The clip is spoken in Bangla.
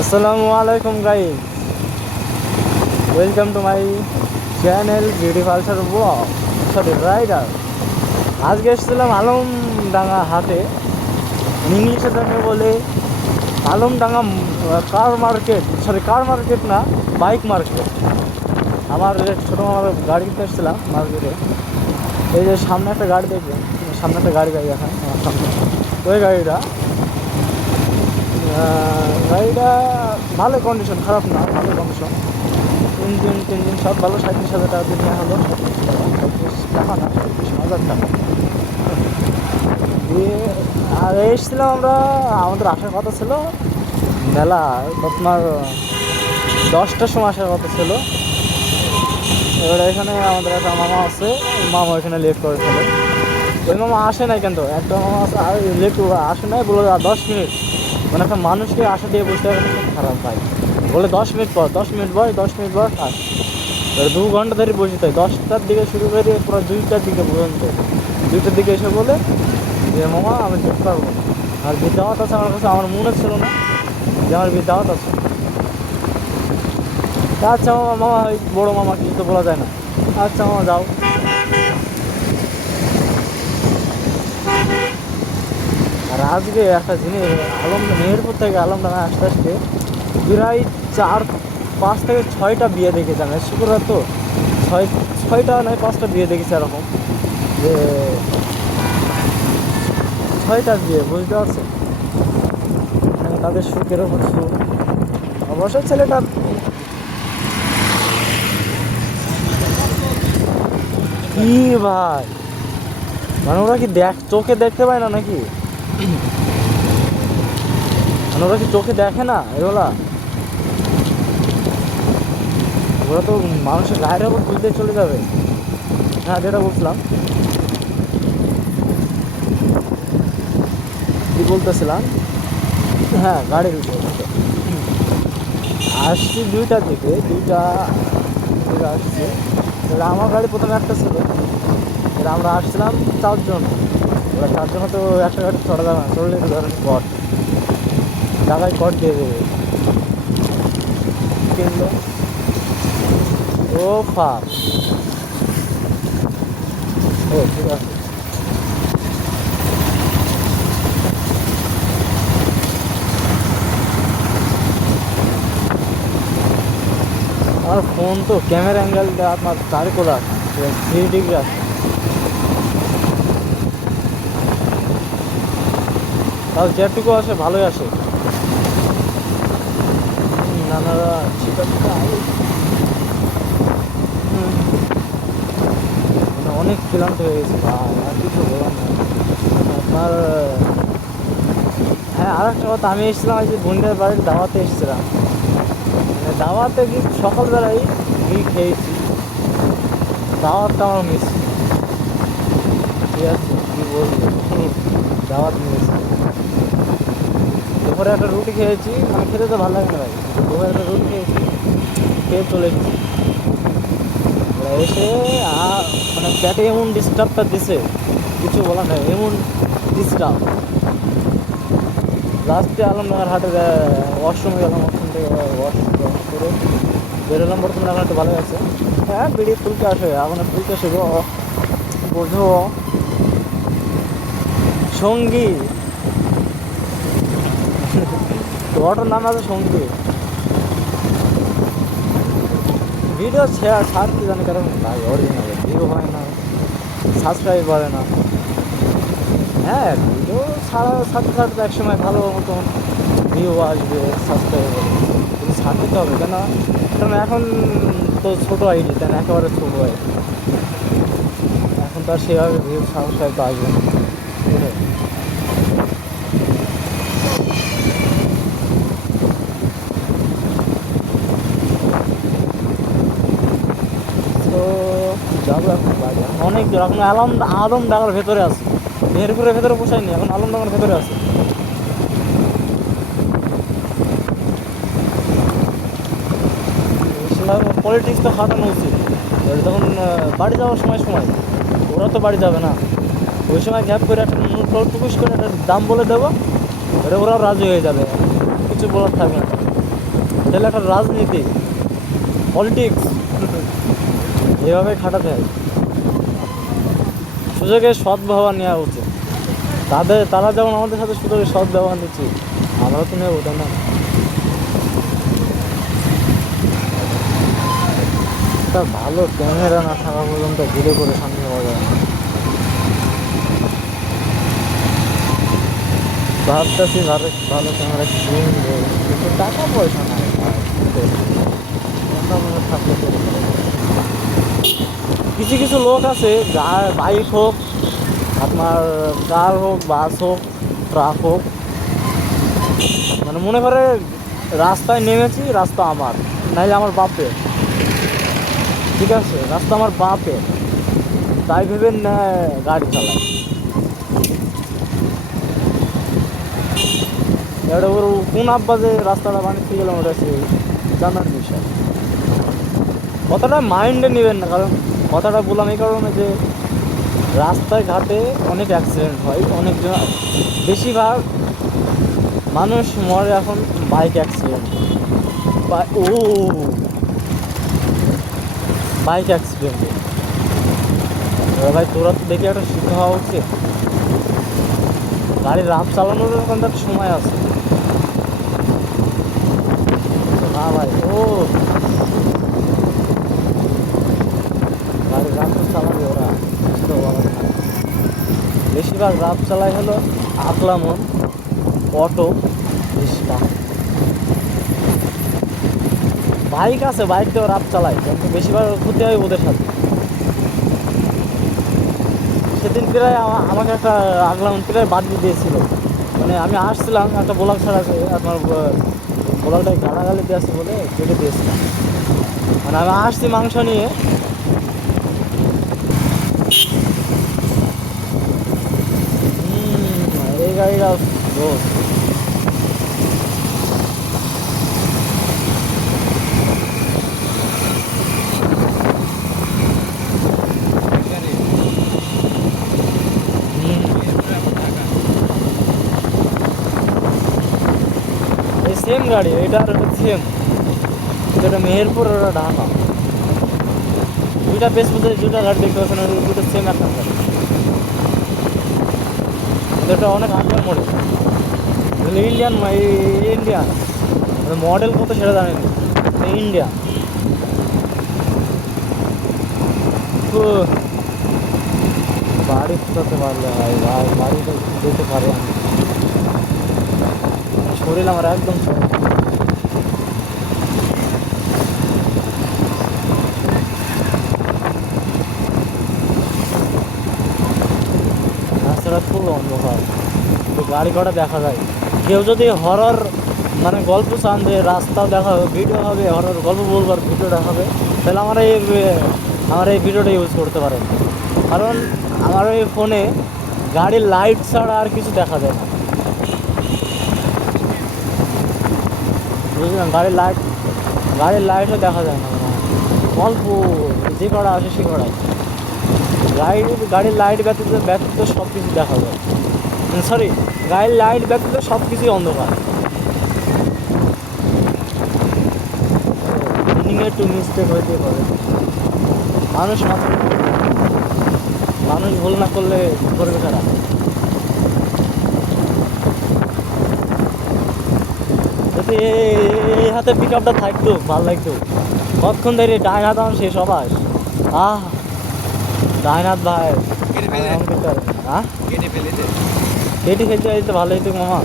আসসালামু আলাইকুম guys, welcome to my channel beauty Pulsar blog sorry rider. আজকে এসেছিলাম আলমডাঙ্গা হাটে, ইংলিশে তাকে বলে আলমডাঙ্গা কার মার্কেট না, বাইক মার্কেট। আমার ছোটো আমার গাড়ি কিনতে এসেছিলাম মার্কেটে। এই যে সামনে একটা গাড়ি দেখবেন, সামনে একটা গাড়ি এখন আমার সামনে, ওই গাড়িটা ভালো কন্ডিশন, খারাপ না, ভালো কন্ডিশন। ইঞ্জিন সব ভালো। 37,000 টাকা দিয়ে নেওয়া হলো, 37 টাকা না, 37,000 টাকা দিয়ে। আর এসেছিলাম আমরা, আমাদের আসার কথা ছিল মেলা আপনার 10টার সময় আসার কথা ছিল। এবারে এখানে আমাদের একটা মামা আছে, মামা এখানে লেট করে ফেলে। ওই মামা আসে নাই, কিন্তু একটা মামা আছে আর লেট আসে নাই, বলে 10 মিনিট। মানে একটা মানুষকে আশা দিয়ে বসতে হবে, খুব খারাপ ভাই। বলে 10 মিনিট পর, 10 মিনিট পর আস। এবার 2 ঘন্টা ধরে বসে তাই 10টার দিকে শুরু করে পুরো 2টার দিকে পর্যন্ত। 2টার দিকে এসে বলে যে মামা আমি যেতে পারবো না, আর বিদ্যাওয়াত আছে আমার কাছে। আমার মনে ছিল না যে আমার বিদ্যাওয়াত আছে। আচ্ছা মামা, ওই বড়ো মামা, কিছু তো বলা যায় না। আচ্ছা মামা যাও। আর আজকে একটা জিনিস, মেহেরপুর থেকে আলমডাঙ্গা আসতে আসতে প্রায় 4-5 থেকে 6টা বিয়ে দেখেছি আমি। শুক্রবার তো 6টা নয় 5টা বিয়ে দেখেছি এরকম, যে 6টা বিয়ে, বুঝতে পারছেন? মানে তাদের সুখের ওপর সুখ। অবশ্যই ছেলেটা কি ভাই, মানে ওরা কি চোখে দেখতে পায় না নাকি? মানে ওরা কি চোখে দেখে না এগুলা? ওরা তো মানুষের গায়ের ওপর তুলতে চলে যাবে। হ্যাঁ, যেটা বলছিলাম, কি বলতেছিলাম, হ্যাঁ গাড়ির উপর আসছি 2টার দিকে, 2টা আসছি। তাহলে আমার গাড়ি প্রথমে একটা ছিল, এবার আমরা আসছিলাম 4 জন। এবার 4 জন তো একটা গাড়ি চড়া যাবে না, চড়লে তো ধরেন কট টাকায় কট দিয়ে দেবে। কিনলো ও ফাক, ও ঠিক আছে। আমার ফোন তো ক্যামেরা অ্যাঙ্গেলটা আপনার 4 আসে, 3 ডিগ্রি আসে। তাও যেটুকু আসে ভালোই আসে। নানারা ঠিক আছে, মানে অনেক ক্লান্ত হয়ে গেছে ভাই, আর কিছু বলার নেই আপনার। হ্যাঁ, আর একটা কথা, আমি এসেছিলাম এই যে বোনদের বাড়ির দাওয়াতে এসেছিলাম। মানে দাওয়াতে গিয়ে সকালবেলায় ঘি খেয়েছি, দাওয়াতটা আমার মিস। ঠিক আছে, কী বলবো, দাওয়াত মিস। দুপুরে একটা রুটি খেয়েছি, আমি খেতে তো ভালো লাগে না ভাই। দুপুরে একটা রুটি খেয়েছি, খেয়ে চলে এসেছি। এসে মানে পেটে এমন ডিস্টার্বটা দিছে, কিছু বলার নেই, এমন ডিস্টার্ব। লাস্টে আলমডাঙ্গার হাটের ওয়াশরুমে গেলাম, ওয়াশরুম থেকে ওয়াশরুম করে বেরোলাম। বর্তমানে এখন একটু ভালো আছে। হ্যাঁ, বিড়ি ফুলকে আসে, এখন ফুলকে আসবে বোঝো সঙ্গী। অটোর নাম আছে সঙ্গী। ভিডিও ছাড়তে জানি, কারণ ভাই অরিজিনাল ভিউ হয় না, সাবস্ক্রাইব বাড়ে না। হ্যাঁ, ভিডিও ছাড়তে এক সময় ভালো মতন ভিউ আসবে, সাবস্ক্রাইব হবে, কিন্তু ছাড় দিতে হবে কেন? কারণ এখন তো ছোটো আইডি, তাই না, একেবারে ছোটো আইডি। এখন তো আর সেভাবে ভিউ সাবস্ক্রাইব তো আসবে না। তো যাবো এখন বাড়ি, অনেক দূর। এখন আলমডাঙ্গার ভেতরে আছে, মেহেরপুরের ভেতরে পোষায়নি, এখন আলমডাঙ্গার ভেতরে আছে। পলিটিক্স তো খাটানো উচিত। তখন বাড়ি যাওয়ার সময় ওরা তো বাড়ি যাবে না, ওই সময় গ্যাপ করে একটা টুকুস করে একটা দাম বলে দেবো, ওরাও রাজি হয়ে যাবে, কিছু বলার থাকবে না। তাহলে একটা রাজনীতি, পলিটিক্স এভাবে খাটাতে হয়। সুযোগের সদ্ব্যবহার নেওয়া উচিত। তারা যেমন আমাদের সাথে সুযোগের সদ্ব্যবহার নিচ্ছি, আমরাও তো নেবো, তাই না? একটা ভালো ক্যামেরা না থাকা পর্যন্ত ভিডিও করে সামনে পাওয়া যায় না। ভাবতেছি ভালো ভালো ক্যামেরা কিনবো, কিন্তু টাকা পয়সা নাই। থাকলে কিছু কিছু লোক আছে, বাইক হোক, আপনার কার হোক, বাস হোক, ট্রাক হোক, মানে মনে করে রাস্তায় নেমেছি, রাস্তা আমার, নাইলে আমার বাপের, ঠিক আছে, রাস্তা আমার বাপের, তাই ভেবে গাড়ি চালায়। এবারে ওর কোন আব্বা যে রাস্তাটা বানিয়ে গেলাম, ওটা সে জানার বিষয়। কথাটা মাইন্ডে নেবেন না, কারণ কথাটা বললাম এই কারণে যে রাস্তায় ঘাটে অনেক অ্যাক্সিডেন্ট হয়, বেশিরভাগ মানুষ মরে এখন বাইক অ্যাক্সিডেন্ট, বাইক অ্যাক্সিডেন্টে। ভাই তোরা তো দেখে একটা শিক্ষা হওয়া উচিত। গাড়ির রাফ চালানোর এখন তো একটা সময় আছে না ভাই। গাড়ির রাফ তো চালাবে ওরা, বেশিরভাগ রাফ চালায় হলো আকলামন, অটো, রিক্সা। বাইক আছে, বাইক দিয়েও রাফ চালায়, কিন্তু বেশিরভাগ ক্ষতি হয় ওদের সাথে। সেদিন প্রায় আমাকে একটা আগলামন প্রায় বাদ দিয়ে দিয়েছিল, মানে আমি আসছিলাম, একটা ব্লগ ছাড়াছে, আপনার ব্লগটাই গালাগালি দিয়ে আসছে বলে কেটে দিয়েছিলাম। মানে আমি আসছি মাংস নিয়ে, এই গাড়িটা দোষ। এই সেম গাড়ি, এটা আর ওটা সেম, এটা মেহেরপুর আর ওটা ঢাকা। দুইটা বেশ বোঝায়, দুটা গাড়ি দেখতে পাচ্ছেন, দুটো সেম একটা গাড়ি। এটা অনেক আগের মডেল, ইন্ডিয়ান, ইন্ডিয়ান মডেল কত সেটা জানেন, ইন্ডিয়ান। বাড়ি ফুটাতে পারলে হয় ভাই, বাড়িতে যেতে পারে। আমি শরীর আমার একদম রাস্তাটা খুব অন্ধকার, গাড়ি ঘোড়া দেখা যায়। কেউ যদি হরর মানে গল্প চান যে রাস্তাও দেখা হবে, ভিডিও হবে, হরর গল্প বলবার ভিডিও দেখা হবে, তাহলে আমার এই ভিডিওটা ইউজ করতে পারেন। কারণ আমার এই ফোনে গাড়ির লাইট ছাড়া আর কিছু দেখা যায় না, বুঝলেন? গাড়ির লাইটও দেখা যায় না, অল্প যে কটা আসে সে কটাই। গাড়ির লাইট ব্যতীত সব কিছু দেখা যায়, সরি, গাড়ির লাইট ব্যতীত সব কিছুই অন্ধকার। একটু মিস্টেক হইতে পারে, মানুষ ভুল না করলে করবে তারা। যদি এই হাতে পিক আপটা থাকতো ভালো লাগতো, কতক্ষণ ধরে ডাইন হাত আমার শেষ অবাস। ডাইন হাত ভাই, হ্যাঁ কেটে ফেলতে তো ভালো হইতো মামা।